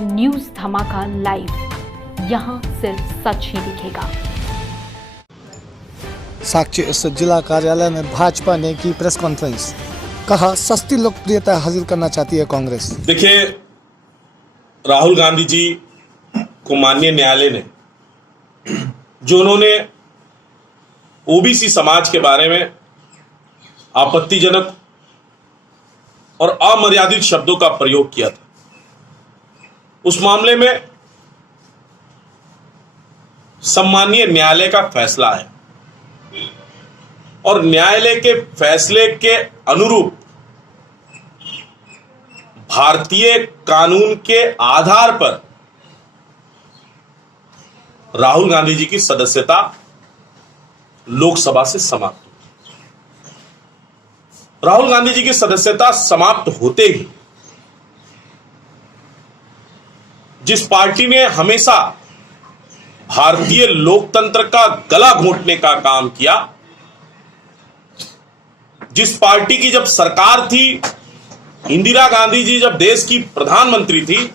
News धमाका live, यहाँ सिर्फ सच ही दिखेगा। साक्षी स्थित जिला कार्यालय में भाजपा ने की प्रेस कॉन्फ्रेंस, कहा सस्ती लोकप्रियता हासिल करना चाहती है कांग्रेस। देखिए, राहुल गांधी जी को माननीय न्यायालय ने जो उन्होंने ओबीसी समाज के बारे में आपत्तिजनक और अमर्यादित शब्दों का प्रयोग किया था, उस मामले में सम्मानीय न्यायालय का फैसला है और न्यायालय के फैसले के अनुरूप भारतीय कानून के आधार पर राहुल गांधी जी की सदस्यता लोकसभा से समाप्त हुई। राहुल गांधी जी की सदस्यता समाप्त होते ही जिस पार्टी ने हमेशा भारतीय लोकतंत्र का गला घोंटने का काम किया, जिस पार्टी की जब सरकार थी, इंदिरा गांधी जी जब देश की प्रधानमंत्री थी,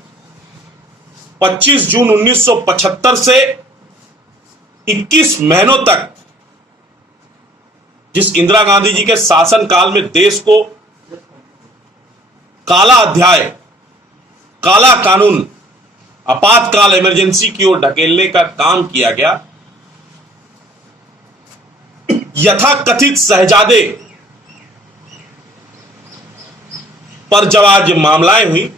25 जून 1975 से 21 महीनों तक जिस इंदिरा गांधी जी के शासन काल में देश को काला अध्याय, काला कानून, आपातकाल इमरजेंसी की ओर ढकेलने का काम किया गया, यथाकथित शहजादे पर जब आज मामलाएं हुई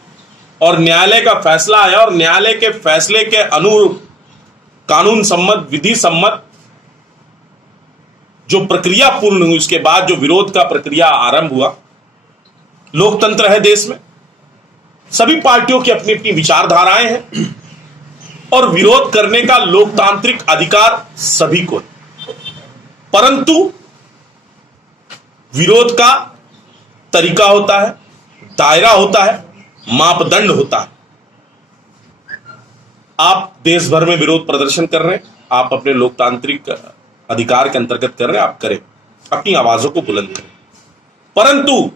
और न्यायालय का फैसला आया और न्यायालय के फैसले के अनुरूप कानून सम्मत, विधि सम्मत जो प्रक्रिया पूर्ण हुई, उसके बाद जो विरोध का प्रक्रिया आरंभ हुआ। लोकतंत्र है देश में, सभी पार्टियों की अपनी अपनी विचारधाराएं हैं और विरोध करने का लोकतांत्रिक अधिकार सभी को है, परंतु विरोध का तरीका होता है, दायरा होता है, मापदंड होता है। आप देश भर में विरोध प्रदर्शन कर रहे हैं, आप अपने लोकतांत्रिक अधिकार के अंतर्गत कर रहे हैं, आप करें, अपनी आवाजों को बुलंद करें, परंतु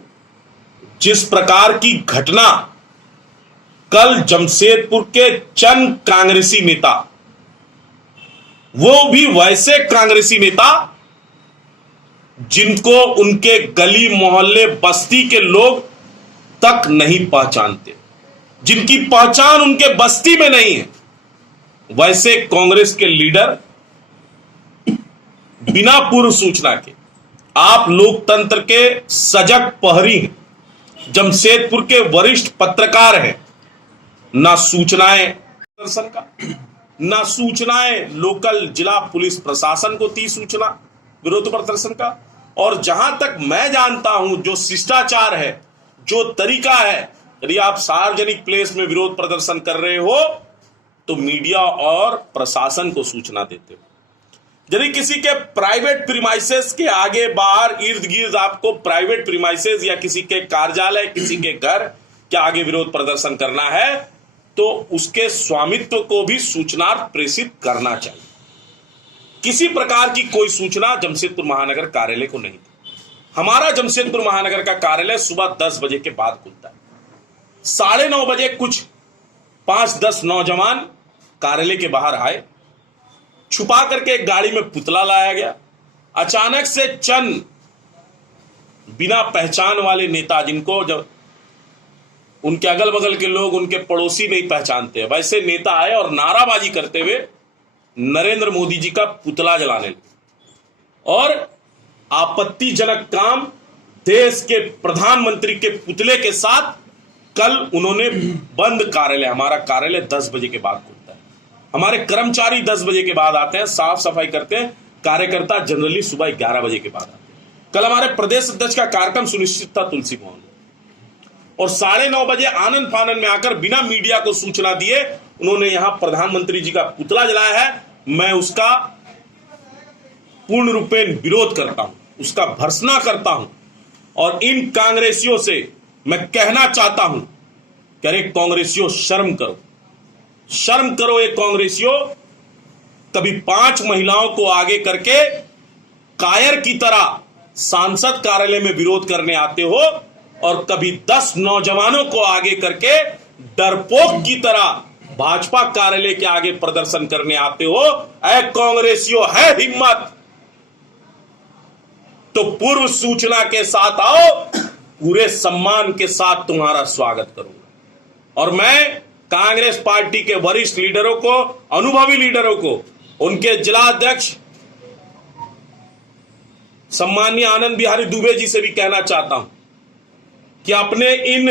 जिस प्रकार की घटना कल जमशेदपुर के चंद कांग्रेसी नेता, वो भी वैसे कांग्रेसी नेता जिनको उनके गली मोहल्ले बस्ती के लोग तक नहीं पहचानते, जिनकी पहचान उनके बस्ती में नहीं है, वैसे कांग्रेस के लीडर बिना पूर्व सूचना के, आप लोकतंत्र के सजग प्रहरी हैं, जमशेदपुर के वरिष्ठ पत्रकार हैं, ना सूचनाएं प्रदर्शन का, ना सूचनाएं लोकल जिला पुलिस प्रशासन को थी सूचना विरोध प्रदर्शन का, और जहां तक मैं जानता हूं जो शिष्टाचार है, जो तरीका है, यदि आप सार्वजनिक प्लेस में विरोध प्रदर्शन कर रहे हो तो मीडिया और प्रशासन को सूचना देते हो। यदि किसी के प्राइवेट प्रीमाइसेस के आगे बाहर इर्द गिर्द आपको प्राइवेट प्रीमाइसेस या किसी के कार्यालय, किसी के घर के आगे विरोध प्रदर्शन करना है तो उसके स्वामित्व को भी सूचना प्रेषित करना चाहिए। किसी प्रकार की कोई सूचना जमशेदपुर महानगर कार्यालय को नहीं थी। हमारा जमशेदपुर महानगर का कार्यालय सुबह 10 बजे के बाद खुलता है। 9:30 बजे कुछ 5-10 नौजवान कार्यालय के बाहर आए, छुपा करके एक गाड़ी में पुतला लाया गया। अचानक से चंद बिना पहचान वाले नेता, जिनको जब उनके अगल बगल के लोग, उनके पड़ोसी नहीं पहचानते, वैसे नेता आए और नाराबाजी करते हुए नरेंद्र मोदी जी का पुतला जलाने लगे और आपत्तिजनक काम देश के प्रधानमंत्री के पुतले के साथ कल उन्होंने बंद कार्यालय, हमारा कार्यालय 10 बजे के बाद खुलता है, हमारे कर्मचारी 10 बजे के बाद आते हैं, साफ सफाई करते हैं, कार्यकर्ता जनरली सुबह 11 बजे के बाद आते हैं। कल हमारे प्रदेश अध्यक्ष का कार्यक्रम सुनिश्चित था तुलसी भवन, और 9:30 बजे आनंद फानन में आकर बिना मीडिया को सूचना दिए उन्होंने यहां प्रधानमंत्री जी का पुतला जलाया है। मैं उसका पूर्ण रूपेण विरोध करता हूं, उसका भर्त्सना करता हूं, और इन कांग्रेसियों से मैं कहना चाहता हूं कि अरे कांग्रेसियों, शर्म करो, शर्म करो। एक कांग्रेसियों, कभी 5 महिलाओं को आगे करके कायर की तरह सांसद कार्यालय में विरोध करने आते हो, और कभी 10 नौजवानों को आगे करके डरपोक की तरह भाजपा कार्यालय के आगे प्रदर्शन करने आते हो, ऐ कांग्रेसियों है हिम्मत तो पूर्व सूचना के साथ आओ, पूरे सम्मान के साथ तुम्हारा स्वागत करूंगा। और मैं कांग्रेस पार्टी के वरिष्ठ लीडरों को, अनुभवी लीडरों को, उनके जिला अध्यक्ष सम्माननीय आनंद बिहारी दुबे जी से भी कहना चाहता हूं कि अपने इन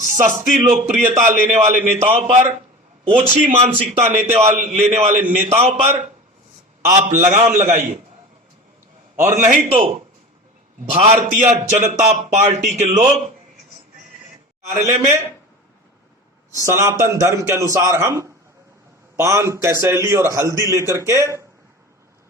सस्ती लोकप्रियता लेने वाले नेताओं पर, ओछी मानसिकता लेने वाले नेताओं पर आप लगाम लगाइए, और नहीं तो भारतीय जनता पार्टी के लोग कार्यालय में सनातन धर्म के अनुसार हम पान, कसैली और हल्दी लेकर के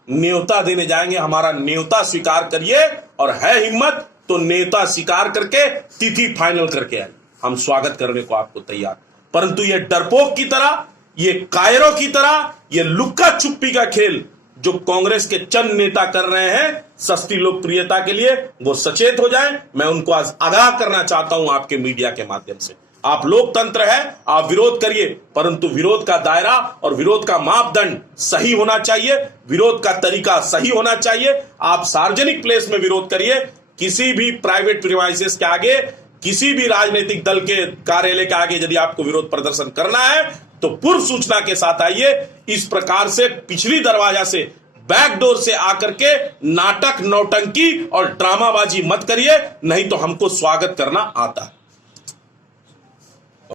न्योता देने जाएंगे। हमारा न्योता स्वीकार करिए, और है हिम्मत तो न्योता स्वीकार करके तिथि फाइनल करके आए, हम स्वागत करने को आपको तैयार। परंतु ये डरपोक की तरह, ये कायरों की तरह, ये लुक्का छुपी का खेल जो कांग्रेस के चंद नेता कर रहे हैं सस्ती लोकप्रियता के लिए, वो सचेत हो जाएं। मैं उनको आज आगाह करना चाहता हूं आपके मीडिया के माध्यम से। आप लोकतंत्र है, आप विरोध करिए, परंतु विरोध का दायरा और विरोध का मापदंड सही होना चाहिए, विरोध का तरीका सही होना चाहिए। आप सार्वजनिक प्लेस में विरोध करिए, किसी भी प्राइवेट प्रीमाइसेस के आगे, किसी भी राजनीतिक दल के कार्यालय के आगे यदि आपको विरोध प्रदर्शन करना है तो पूर्व सूचना के साथ आइए। इस प्रकार से पिछली दरवाजा से, बैकडोर से आकर के नाटक, नौटंकी और ड्रामाबाजी मत करिए, नहीं तो हमको स्वागत करना आता है।